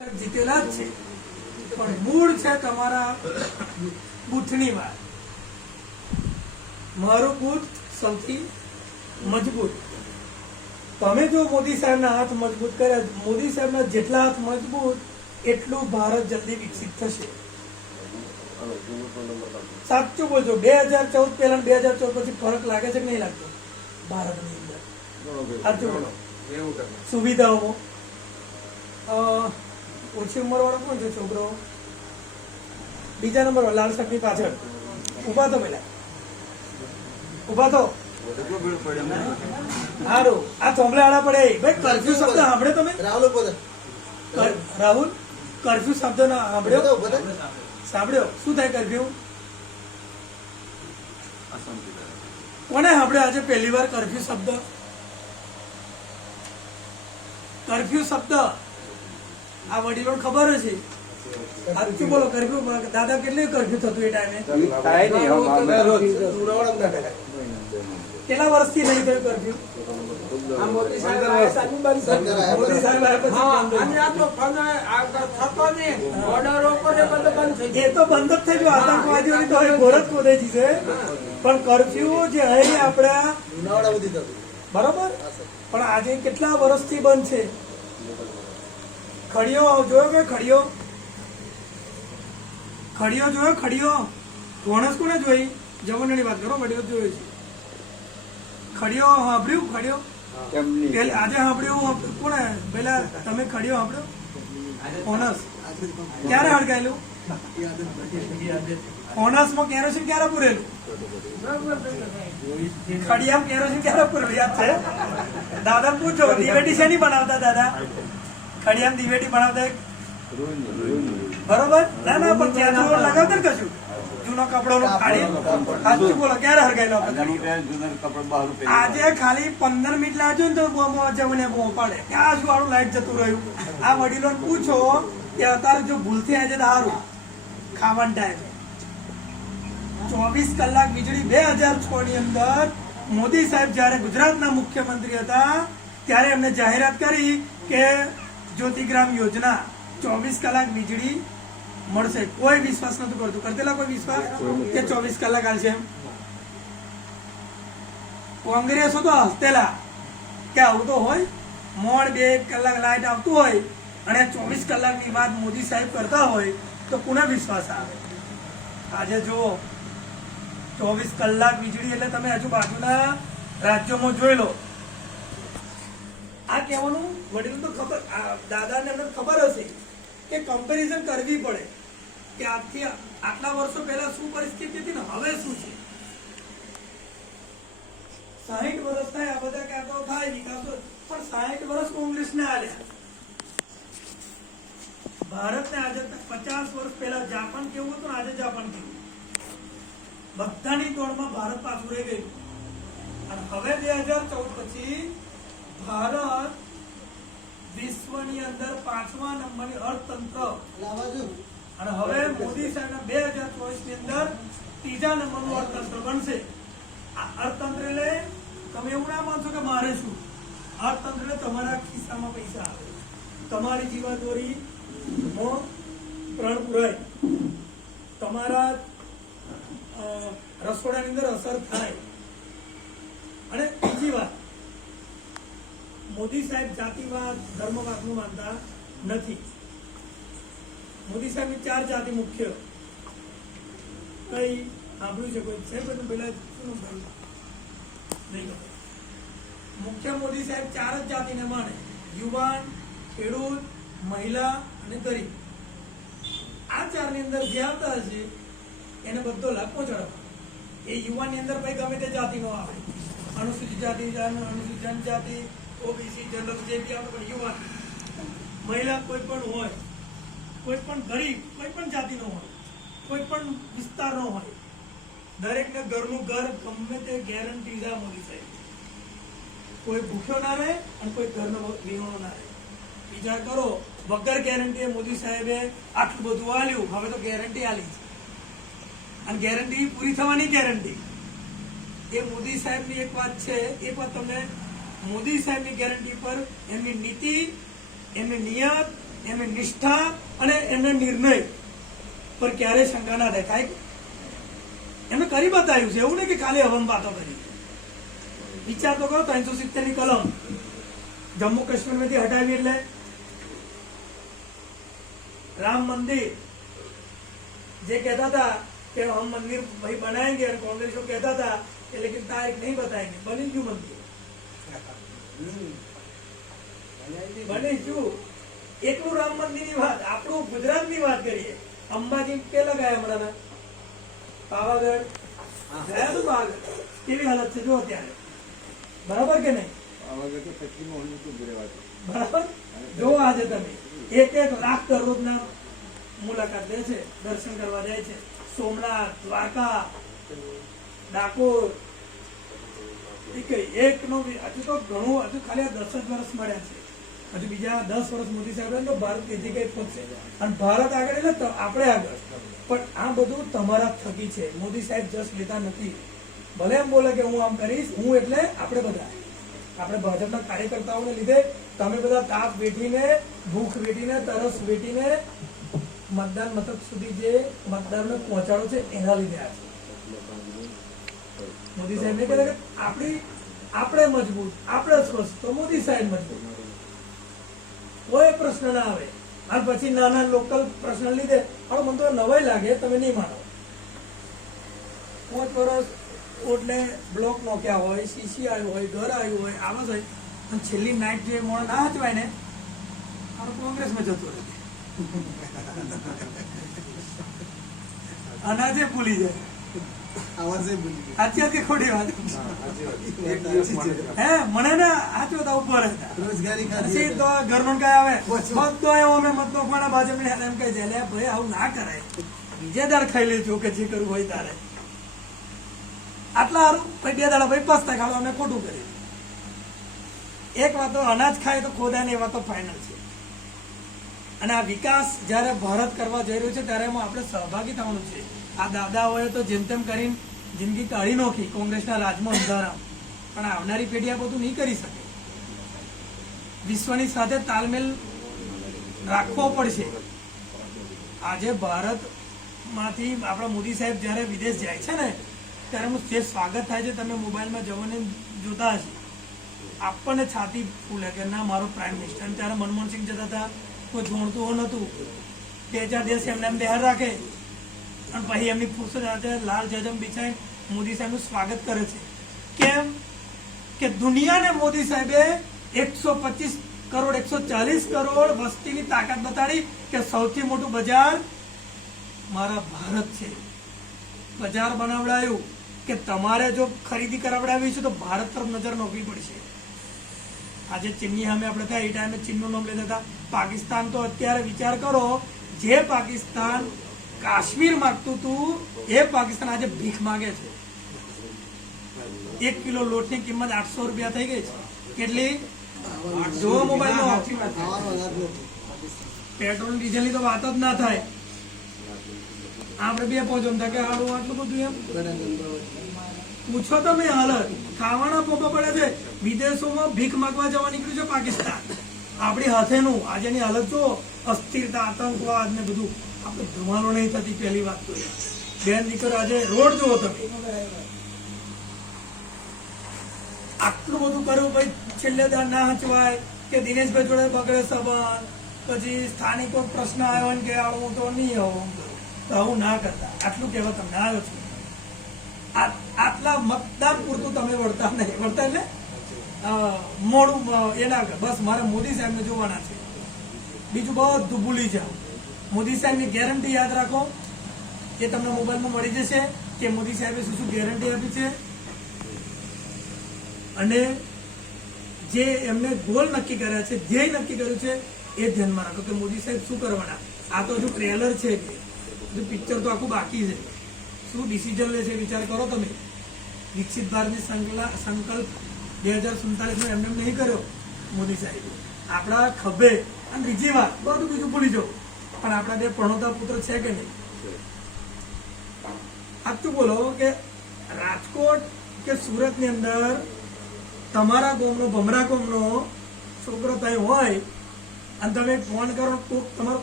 જીતેલા જ છે, પણ મૂળ છે તમારા બુથની વાત. મારું બુથ સૌથી મજબૂત. તમે જો મોદી સાહેબના હાથ મજબૂત કર્યા, મોદી સાહેબના જેટલા હાથ મજબૂત એટલું ભારત જલ્દી વિકસિત થશે. સાચું બોલજો, 2014 પહેલા 2014 પછી ફરક લાગે છે કે નહીં લાગતો ભારતની અંદર? સાચું બોલો. સુવિધાઓ ઓછી ઉંમર વાળો કોણ છે છોકરો? બીજા નંબર લાલ સાહેબની પાછળ ઉભા તો પેલા ઉભા તો સારું. આ થોંભલે આડા પડે ભાઈ. કર્ફ્યુ શબ્દ સાંભળે તમે? રાહુલ કર્ફ્યુ શબ્દ ના સાંભળ્યો? સાંભળ્યો? શું થાય કર્ફ્યુ? કોને સાંભળ્યો આજે પહેલી વાર કર્ફ્યુ શબ્દ? કર્ફ્યુ શબ્દ આ વડીલો ખબર હશે. સાચું બોલો. કર્ફ્યુ દાદા કેટલી કર્ફ્યુ થતું એ ટાઈમે? કેટલા વર્ષથી નહીં થયું કર્ફ્યુ? મોદી સાહેબ એ તો બંધ જ થઈ ગયું. આતંકવાદીઓની તો ગોરજ ખોદાઈ છે, પણ કર્ફ્યુ જે અહીં આપડા બરોબર, પણ આજે કેટલા વર્ષથી બંધ છે. ખડીઓ જોયો કે ખડીઓ? ખડીઓ જોયો? ખડીઓ ઘોણસ કોને જોઈ? જમણની વાત કરો, વડીઓ જોયો છે. ખડીઓ સાંભળ્યું? ખડીઓ આજે સાંભળ્યું કોને? પેલા તમે ખડીઓ સાંભળ્યો? ફોનસ ક્યારે હડકાયેલું? ફોનસ માં કેરોસીન ક્યારે પૂરેલું? ખડિયામ કેરોસીન ક્યારે પૂરેલું યાદ છે? દાદા પૂછો, દિવેટી છે નહીં બનાવતા દાદા? ખડિયામ દિવેટી બનાવતા બરોબર? ના ના, પણ ત્યાં લગાવતા ને કશું જૂનો કપડો ફાડી. સાચું બોલો, ક્યારે હરગાયેલો? આજે ખાલી 15 મિનિટ લાવજો ને તો જમને બહુ પડે. ક્યાં શું આનું લાઈટ જતું રહ્યું? આ વડીલો પૂછો કે અત્યારે જો ભૂલથી આજે સારું ખાવાના ટાઈમે 24 કલાક વીજળી 2006 ની અંદર મોદી સાહેબ જયારે ગુજરાતના મુખ્યમંત્રી હતા ત્યારે એમને જાહેરાત કરી કે જ્યોતિગ્રામ યોજના 24 કલાક વીજળી મળશે. કોઈ વિશ્વાસ નતું કરતું. કરતેલા કોઈ વિશ્વાસ કે 24 કલાક આવશે? કોંગ્રેસો તો હસતેલા કે આવું તો હોય? મોડ 2 કલાક લાઈટ આવતું હોય અને 24 કલાકની વાત મોદી સાહેબ કરતા હોય તો કોને વિશ્વાસ આવે? આજે જો 24 કલાક વીજળી એટલે તમે આજુબાજુના રાજ્યોમાં જોઈ લો. આ કહેવાનું વડીલો તો ખબર, દાદાને એમને ખબર હશે કે કમ્પેરિઝન કરવી પડે કે આજથી આટલા વર્ષો પહેલા શું પરિસ્થિતિ હતી ને હવે શું છે. 60 વર્ષ થાય આ બધા કહેતો થાય વિકાસો, પણ 60 વર્ષ કોંગ્રેસને આલ્યા. ભારતને આજે 50 વર્ષ પહેલા જાપાન કેવું હતું, આજે જાપાન કેવું? બધાની દોડમાં ભારત પાછું રહી ગયું. અને હવે 2014 પછી ભારત વિશ્વની અંદર 5મા નંબરની અર્થતંત્ર, અને હવે મોદી સાહેબના 2024 ની અંદર 3જા નંબરનું અર્થતંત્ર બનશે. આ અર્થતંત્ર એટલે તમે એવું ના માનશો કે મારે શું. અર્થતંત્ર એટલે તમારા ખિસ્સામાં પૈસા આવે, તમારી જીવાદોરી પ્રણ પુરાય, તમારા રસોડાની અંદર અસર થાય. અને બીજી વાત, મોદી સાહેબ જાતિવાદ ધર્મવાદનું માનતા નથી. મોદી સાહેબની 4 જાતિ મુખ્ય. કઈ સાંભળ્યું છે કોઈ? સાહેબ બધું પેલા નહીં. મુખ્ય મોદી સાહેબ 4 જ જાતિને માને: યુવાન, ખેડૂત, મહિલા અને ગરીબ. આ 4 ની અંદર જે આવતા હશે એને બધો લાભ પહોંચાડવા. એ યુવાન ની અંદર ભાઈ ગમે તે જાતિ નો આવે, અનુસૂચિત જાતિ, અનુસૂચિત જનજાતિ, ઓબીસી, જનરલ, જે બી આવે, પણ યુવાન. મહિલા કોઈ પણ હોય, કોઈ પણ ગરીબ, કોઈ પણ જાતિનો હોય, કોઈ પણ વિસ્તારનો હોય, દરેકને ઘરનું ઘર ગમે તે ગેરંટી છે મોદી સાહેબ. કોઈ ભૂખ્યો ના રહે અને કોઈ ઘરનો વિહોણો ના રહે. વિચાર કરો, વગર ગેરંટી મોદી સાહેબે આટલું બધું આલ્યું. હવે તો ગેરંટી આલી છે અને ગેરંટી પૂરી થવાની ગેરંટી. એ મોદી સાહેબની એક વાત છે, એક વાત તમને મોદી સાહેબની ગેરંટી પર એમની નીતિ, એમની નિયત એમની નિષ્ઠા અને એમના નિર્ણય પર ક્યારેય શંકા ના દેખાય. એમને કરી બતાવ્યું છે, એવું નહીં કે ખાલી હવન વાતો કરી. વિચાર તો કરો, 370 ની કલમ જમ્મુ કાશ્મીર માંથી હટાવી એટલે राम मंदिर जे कहता था कि हम मंदिर भाई बनाएंगे और कांग्रेस को कहता था कि लेकिन तारीख नहीं बताएंगे. बनी क्यों मंदिर? बनी क्यों? એટલું રામ મંદિરની વાત, આપણું ગુજરાતની વાત કરીએ. અંબાજી પેલા ગયા હમણાં પાવાગઢ ગયા તો પાવાગઢ કેવી હાલત છે જો અત્યારે, બરાબર કે નહીં? બરાબર. જો આજે તમે 1 લાખ દરરોજના મુલાકાત લે છે, દર્શન કરવા જાય છે. સોમનાથ, દ્વારકા, ડાકોર, એક નો હજુ તો ઘણું, હજુ ખાલી 10 જ વર્ષ મળ્યા છે. હજુ બીજા 10 વર્ષ મોદી સાહેબ તો ભારત તેજી કઈ પહોંચશે અને ભારત આગળ એટલે આપણે આગળ. પણ આ બધું તમારા થકી છે. મોદી સાહેબ જસ લેતા નથી. ભલે એમ બોલે કે હું આમ કરીશ, હું એટલે આપણે બધા, આપણે ભાજપના કાર્યકર્તાઓને લીધે તમે બધા તાપ વેઠીને, ભૂખ વેઠીને, તરસ વેઠીને મતદાન મથક સુધી જે મતદારને પહોંચાડો છે એના લીધે આ છે. મોદી સાહેબ ને કહે કે આપણે મજબૂત, આપણે સ્વસ્થ, તો મોદી સાહેબ મજબૂત. કોઈ પ્રશ્ન ના આવે. અને પછી નાના લોકલ પ્રશ્ન લીધે મને તો નવાઈ લાગે, તમે નહીં માનો. 5 વર્ષ એટલે બ્લોક નોક્યા હોય, સીસી આવ્યું હોય, ઘર આવ્યું હોય, આવાસ હોય, અને છેલ્લી નાઇટ જે મોણ ના હચવાય ને મારો કોંગ્રેસમાં જતો રહે, અનાજે ભૂલી જાય. સાચી ખોટી વાત હે મને ને સાચું તો ઉપર રોજગારી તો ઘરમાં કઈ આવે બધો એવો અમે મતનો કોના ભાજપ ને એમ કહી જાય ભાઈ આવું ના કરાય, બીજે દાડ ખાઈ લેજો કે જે કરવું હોય તારે. આટલા સારું પછી 2 દાડા ભાઈ પસ્તા ખાલો અમે ખોટું કર્યું. એક વાત તો અનાજ ખાય તો ખોદાય ને એ વાત તો ફાઇનલ છે. અને આ વિકાસ જયારે ભારત કરવા જઈ રહ્યું છે ત્યારે એમાં આપણે સહભાગી થવાનું છે. આ દાદાઓએ તો જેમ તેમ કરીને જિંદગી કાઢી નોખી કોંગ્રેસના રાજમાં અંધારા, પણ આવનારી પેઢી આ બધું નહીં કરી શકે. વિશ્વની સાથે તાલમેલ રાખવો પડશે. આજે ભારતમાંથી આપણા મોદી સાહેબ જયારે વિદેશ જાય છે ને ત્યારે એમનું જે સ્વાગત થાય છે, તમે મોબાઈલમાં જવાને જોતા હશે, આપણને છાતી ફૂલે કે ના મારો પ્રાઇમ મિનિસ્ટર. ત્યારે મનમોહનસિંહ જતા હતા, કોઈ જોણતું નહોતું, 2-4 દિવસ એમને એમ બહાર રાખે અને પછી એમની ફુરસત સાથે લાલ જજમ બિછાઈ મોદી સાહેબનું સ્વાગત કરે છે. કેમ કે દુનિયાને મોદી સાહેબે 125 કરોડ 140 કરોડ વસ્તીની તાકાત બતાડી કે સૌથી મોટું બજાર મારા ભારત છે. બજાર બનાવડાયું કે તમારે જો ખરીદી કરાવડાવી છે તો ભારત તરફ નજર નોખવી પડશે. આજે ચીનની સામે આપણે થાય એ ટાઈમે ચીનનું નામ લેતા હતા. પાકિસ્તાન તો અત્યારે વિચાર કરો, જે પાકિસ્તાન કાશ્મીર માંગતું હતું એ પાકિસ્તાન આજે ભીખ માંગે છે. 1 કિલો લોટની કિંમત 800 રૂપિયા થઈ ગઈ છે. કેટલી? જોવો મોબાઈલમાં. પેટ્રોલ ડીઝલની તો વાત જ ના થાય. આપણે 2 પહોંચો કે આટલું બધું એમ પૂછો તમે. હાલત ખાવાના પોપા પડે છે. વિદેશોમાં ભીખ માંગવા જવા નીકળ્યું છે પાકિસ્તાન. આપણી હાથેનું આજની હાલત જો અસ્થિરતા, આતંકવાદ ને બધું, આપણે ધમાલો નહીં થતી. પહેલી વાત તો બેન દીકરો આજે રોડ જુઓ તમે, આટલું બધું કર્યું ભાઈ છેલ્લે ના હચવાય કે દિનેશભાઈ જોડે બગડે સંબંધ, પછી સ્થાનિકો પ્રશ્ન આવ્યો ને કે આવું તો નહીં આવું, તો આવું ના કરતા. આટલું કહેવા તમને આવ્યો છું. આટલા મતદાન પૂરતું તમે વળતા નહીં, વળતા એટલે મોડું એ ના કર. બસ મારે મોદી સાહેબને જોવાના છે, બીજું બધું ભૂલી જાઓ. મોદી સાહેબની ગેરંટી યાદ રાખો, એ તમને મોબાઈલમાં મળી જશે કે મોદી સાહેબે શું શું ગેરંટી આપી છે અને જે એમને ગોલ નક્કી કર્યા છે, ધ્યેય નક્કી કર્યું છે, એ ધ્યાનમાં રાખો કે મોદી સાહેબ શું કરવાના. આ તો હજુ ટ્રેલર છે, પિક્ચર તો આખું બાકી છે. શું ડિસિઝન લે છે વિચાર કરો તમે. વિકસિત ભારતની સંકલ્પ 2047 એમને નહીં કર્યો મોદી સાહેબ. આપણા ખભે અને બીજી વાત બધું બીજું ભૂલી જાઓ, પણ આપણા 2 પ્રણોતા પુત્ર છે કે નહીં? સાચું બોલો કે રાજકોટ કે સુરત ની અંદર તમારા ગામનો ભમરા ગામનો છોકરો થાય હોય અને તમે ફોન કરો તો તમારું